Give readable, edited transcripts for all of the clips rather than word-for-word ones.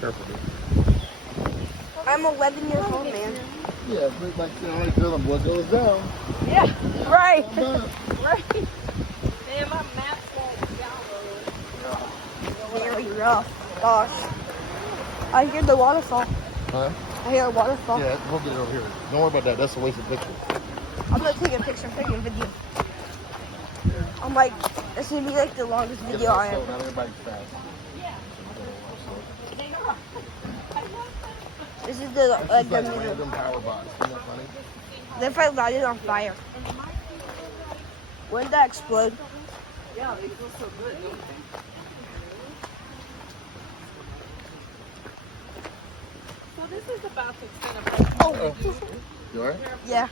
Careful. I'm 11 years old, man. Yeah, but like you know, tell them what goes down. Yeah, right. Right. Damn, my map's like download. Very rough. Gosh. I hear the waterfall. Huh? I hear a waterfall. Yeah, we'll get it over here. Don't worry about that. That's a waste of picture. I'm gonna take a picture. I'm taking a video. I'm like, this is gonna be like the longest video I have. Not everybody's fast. This is the Like the random power box. Isn't that funny? What if I light it on fire? Wouldn't that explode? Yeah, they feel so good, don't they? So this is about to kind of like... Oh. You alright? Yeah.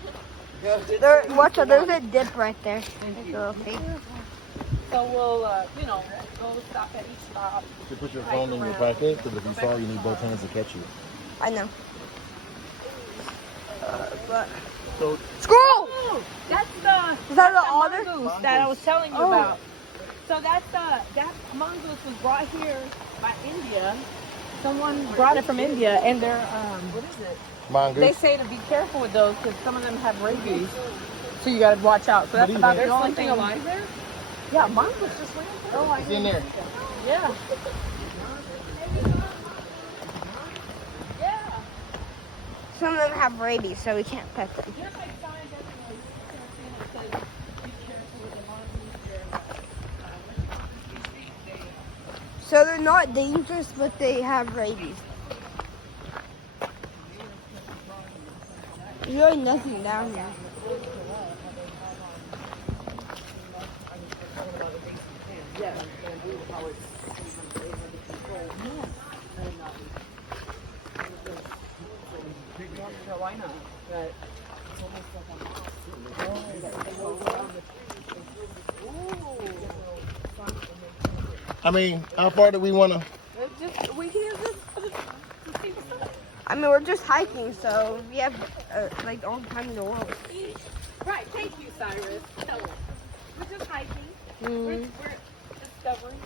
There, watch out, there's a dip right there. Okay. So we'll, you know, go stop at each stop. You put your phone in your pocket because if you fall, you need both hands to catch you. I know. But So, squirrel! Oh, that's the... Is that the that's otter? mongoose that I was telling you Oh. about. So that mongoose was brought here by India. Someone brought it from India, and they're what is it? mongoose. They say to be careful with those because some of them have rabies, so you gotta watch out. So that's about the only thing alive there. Yeah, mongoose just ran through. Oh, It's in there. Yeah. Some of them have rabies, so we can't pet them. There's like signs everywhere. You can see it says, be careful with the mongoose. So they're not dangerous, but they have rabies. There's really nothing down here. North Carolina, but it's almost like I mean, how far do we want to? we can just I mean, we're just hiking, so we have like all the time in the world. right. Thank you, Cyrus. Tell us. We're just hiking. Mm. We're discovering.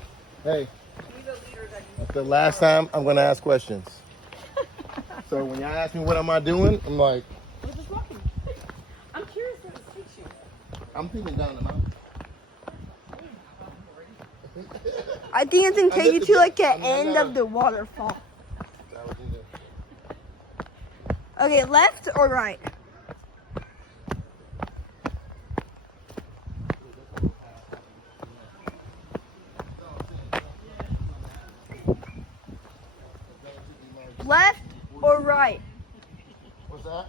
Hey, Be the leader that you. the last time I'm going to ask questions. So when y'all ask me what am I doing, I'm like, We're just walking. I'm curious where this takes you. I'm thinking down the mountain. I think it's gonna take you to like the end of the waterfall. That was either- Okay, left or right? Left or right? What's that?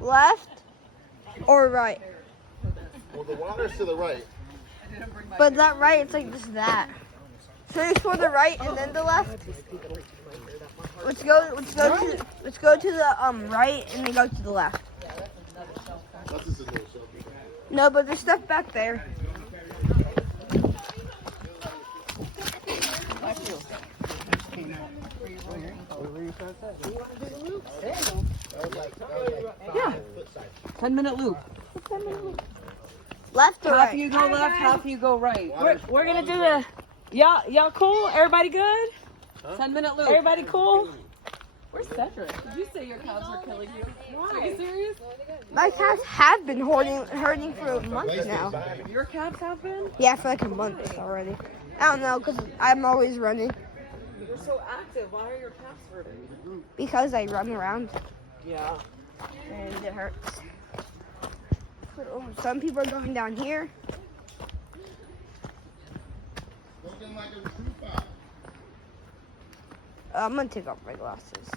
Left or right? Well, the water's to the right. But that right, it's like just that. So it's for the right and then the left. Let's go to the right and then go to the left. That's just a little shelter. No, but there's stuff back there. Yeah. 10-minute loop. Left or Half right? you go left, half you go right. We're gonna do the. Y'all cool? Everybody good? 10-minute loop. Everybody cool? Where's Cedric? Did you say your calves were killing you? Why? Are you serious? My calves have been hurting for a month now. Your calves have been? Yeah, for like a month already. I don't know, because I'm always running. You're so active. Why are your calves hurting? Because I run around Yeah. and it hurts. Some people are going down here. Looking like a true fox. I'm going to take off my glasses.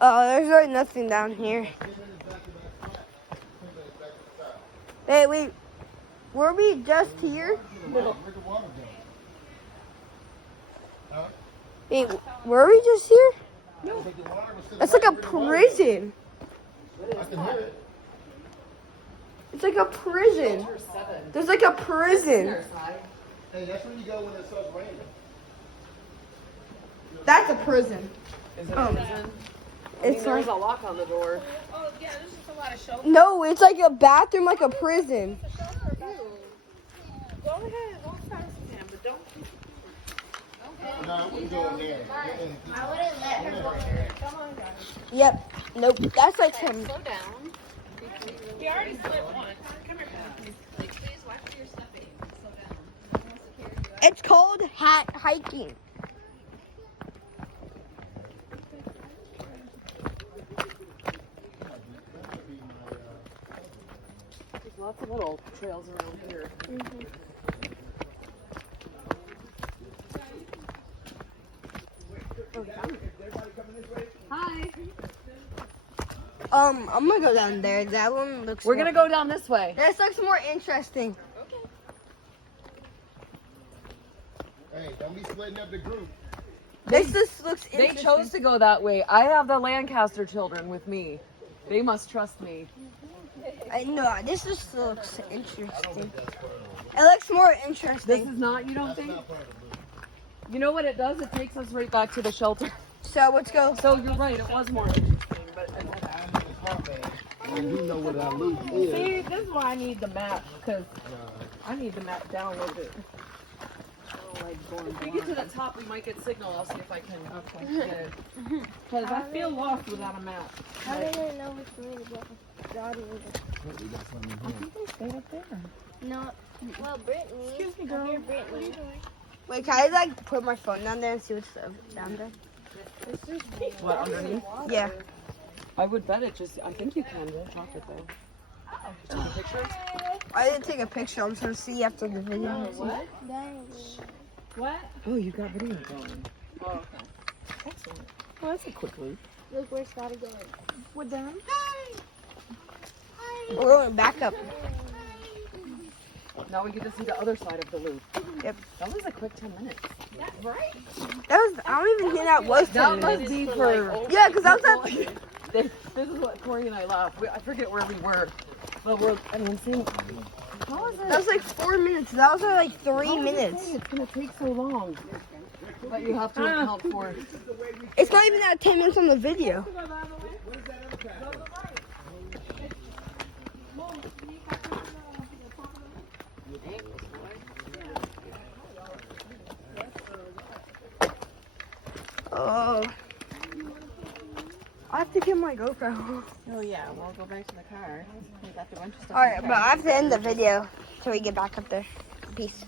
There's really nothing down here. Hey, wait. Were we just here? Wait, were we just here? No. That's like a prison. I can hear it. It's like a prison. There's like a prison. Hey, that's where you go when it starts raining. That's a prison. Is it a prison? It's There's like a lock on the door. Oh, yeah, there's just a lot of shelter. no, it's like a bathroom, like a prison. ahead. Go as fast as you can, but don't. No, I wouldn't go in there. I wouldn't let her go there. Come on, guys. Yep. Nope. That's like him. Slow down. He already slipped once. Come here, please. Please watch where you're stepping. Slow down. It's called hiking. There's lots of little trails around here. Hi. I'm gonna go down there. That one looks. We're gonna go down this way. This looks more interesting. Hey, don't be splitting up the group. This just looks They interesting. chose to go that way. I have the Lancaster children with me. They must trust me. I know. This just looks interesting. It looks more This interesting. is not, you don't think? You know what it does? It takes us right back to the shelter. So let's go. So you're right, it was more interesting. But And you know what I lose is. see, this is why I need the map, because I need the map downloaded. If we get to the top, we might get signal. I'll see if I can get it. Because I feel lost without a map. How did I know which way to go? God, I think they stayed up there. no. Well, Brittany. Excuse me, girl. Come here, Brittany. Wait, can I like put my phone down there and see what's down there? What, underneath? Yeah. I would bet it just, I think you can. We'll drop it though. Take a picture? I didn't take a picture. I'm trying to see after the video. What? What? Oh, you got video going. Oh, okay. Excellent. Well, that's a quick loop. Look where Scotty going. We're done. We're going back up. Now we get to see the other side of the loop. Yep. That was a quick 10 minutes. That was. I don't even think that was 10 That minutes. must be for... Yeah, because I was at. This is what Corey and I laughed. I forget where we were. But we're, I mean, see, how is it? That was like 4 minutes. That was like 3 minutes. It's going to take so long. But you have to account for it. It's not even at 10 minutes on the video. Oh. I have to get my GoPro. Oh yeah, we'll go back to the car. We got the bunch of stuff. Alright, but I have to end the video till we get back up there. Peace.